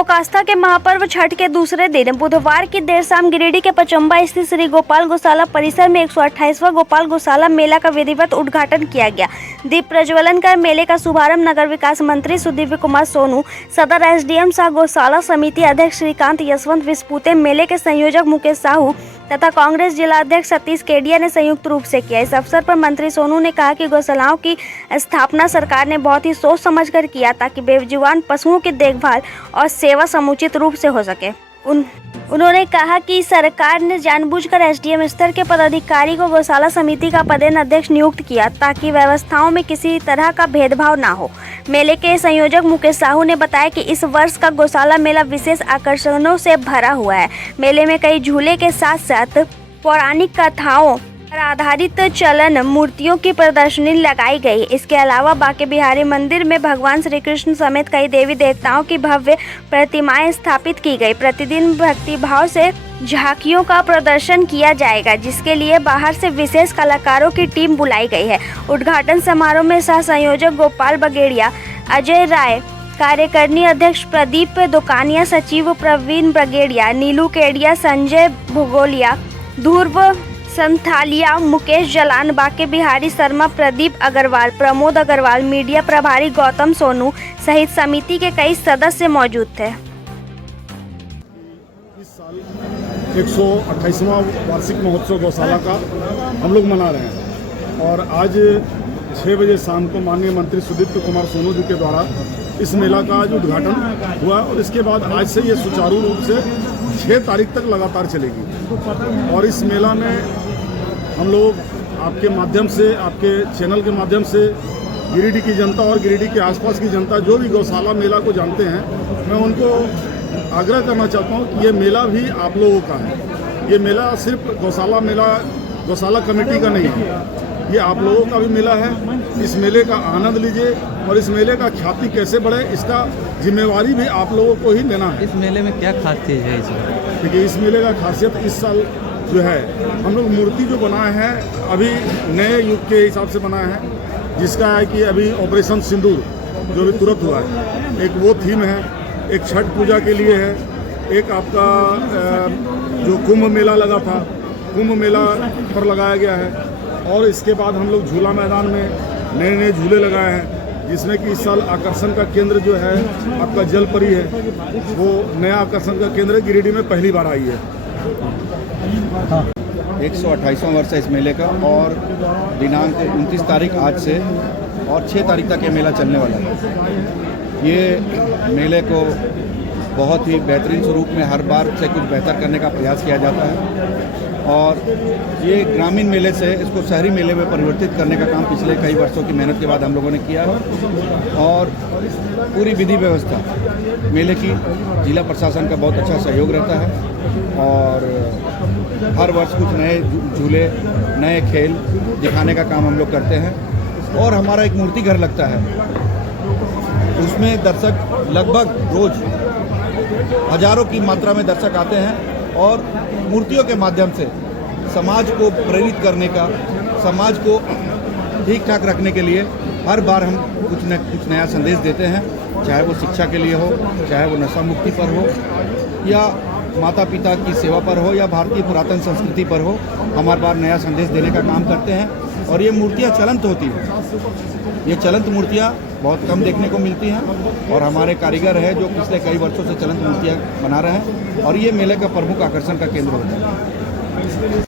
लोक आस्था के महापर्व छठ के दूसरे दिन बुधवार की देर शाम गिरिडीह के पचम्बा स्थित श्री गोपाल गौशाला परिसर में 128वां गोपाल गौशाला मेला का विधिवत उद्घाटन किया गया। दीप प्रज्वलन कर मेले का शुभारंभ नगर विकास मंत्री सुदीव्य कुमार सोनू, सदर एसडीएम शाह, गौशाला समिति अध्यक्ष श्रीकांत यशवंत विस्पुते, मेले के संयोजक मुकेश साहू तथा कांग्रेस जिला अध्यक्ष सतीश केडिया ने संयुक्त रूप से किया। इस अवसर पर मंत्री सोनू ने कहा कि गौशालाओं की स्थापना सरकार ने बहुत ही सोच समझकर किया ताकि बेजुबान पशुओं की देखभाल और सेवा समुचित रूप से हो सके। उन्होंने कहा कि सरकार ने जानबूझकर एसडीएम स्तर के पदाधिकारी को गौशाला समिति का पदेन अध्यक्ष नियुक्त किया ताकि व्यवस्थाओं में किसी तरह का भेदभाव ना हो। मेले के संयोजक मुकेश साहू ने बताया कि इस वर्ष का गौशाला मेला विशेष आकर्षणों से भरा हुआ है। मेले में कई झूले के साथ साथ पौराणिक कथाओं पर आधारित चलन मूर्तियों की प्रदर्शनी लगाई गई। इसके अलावा बांके बिहारी मंदिर में भगवान श्री कृष्ण समेत कई देवी देवताओं की भव्य प्रतिमाएं स्थापित की गई। प्रतिदिन भक्तिभाव से झांकियों का प्रदर्शन किया जाएगा, जिसके लिए बाहर से विशेष कलाकारों की टीम बुलाई गई है। उद्घाटन समारोह में सह संयोजक गोपाल बगेड़िया, अजय राय, कार्यकारिणी अध्यक्ष प्रदीप दुकानिया, सचिव प्रवीण बगेड़िया, नीलू केडिया, संजय भुगोलिया, ध्रुव संथालिया, मुकेश जलान, बांके बिहारी शर्मा, प्रदीप अग्रवाल, प्रमोद अग्रवाल, मीडिया प्रभारी गौतम सोनू सहित समिति के कई सदस्य मौजूद थे। इस साल 128वां वार्षिक महोत्सव गौशाला का हम लोग मना रहे हैं और आज 6 बजे शाम को माननीय मंत्री सुदीव्य कुमार सोनू जी के द्वारा इस मेला का आज उद्घाटन हुआ और इसके बाद आज से ये सुचारू रूप से 6 तारीख तक लगातार चलेगी। और इस मेला में हम लोग आपके माध्यम से, आपके चैनल के माध्यम से गिरिडीह की जनता और गिरिडीह के आसपास की जनता जो भी गौशाला मेला को जानते हैं, मैं उनको आग्रह करना चाहता हूँ कि ये मेला भी आप लोगों का है। ये मेला सिर्फ गौशाला मेला, गौशाला कमेटी का नहीं है, ये आप लोगों का भी मेला है। इस मेले का आनंद लीजिए और इस मेले का ख्याति कैसे बढ़े, इसका जिम्मेवारी भी आप लोगों को ही लेना है। इस मेले में क्या खासियत है इसमें? देखिए, इस मेले का खासियत इस साल जो है, हम लोग मूर्ति जो बनाए हैं अभी नए युग के हिसाब से बनाए हैं, जिसका है कि अभी ऑपरेशन सिंदूर जो भी तुरंत हुआ है, एक वो थीम है, एक छठ पूजा के लिए है, एक आपका जो कुंभ मेला लगा था, कुंभ मेला पर लगाया गया है। और इसके बाद हम लोग झूला मैदान में नए नए झूले लगाए हैं, जिसमें कि इस साल आकर्षण का केंद्र जो है आपका जल परी है, वो नया आकर्षण का केंद्र गिरिडीह में पहली बार आई है। 128वां वर्ष है इस मेले का और दिनांक 29 तारीख आज से और 6 तारीख तक ये मेला चलने वाला है। ये मेले को बहुत ही बेहतरीन स्वरूप में हर बार से कुछ बेहतर करने का प्रयास किया जाता है और ये ग्रामीण मेले से इसको शहरी मेले में परिवर्तित करने का काम पिछले कई वर्षों की मेहनत के बाद हम लोगों ने किया है। और पूरी विधि व्यवस्था मेले की जिला प्रशासन का बहुत अच्छा सहयोग रहता है और हर वर्ष कुछ नए झूले, नए खेल दिखाने का काम हम लोग करते हैं। और हमारा एक मूर्ति घर लगता है, उसमें दर्शक लगभग रोज हजारों की मात्रा में दर्शक आते हैं और मूर्तियों के माध्यम से समाज को प्रेरित करने का, समाज को ठीक ठाक रखने के लिए हर बार हम कुछ न कुछ नया संदेश देते हैं, चाहे वो शिक्षा के लिए हो, चाहे वो नशा मुक्ति पर हो या माता पिता की सेवा पर हो या भारतीय पुरातन संस्कृति पर हो। हम हर बार नया संदेश देने का काम करते हैं और ये मूर्तियाँ चलंत होती हैं। ये चलंत मूर्तियाँ बहुत कम देखने को मिलती हैं और हमारे कारीगर हैं जो पिछले कई वर्षों से चलंत मूर्तियाँ बना रहे हैं और ये मेले का प्रमुख आकर्षण का केंद्र होता है।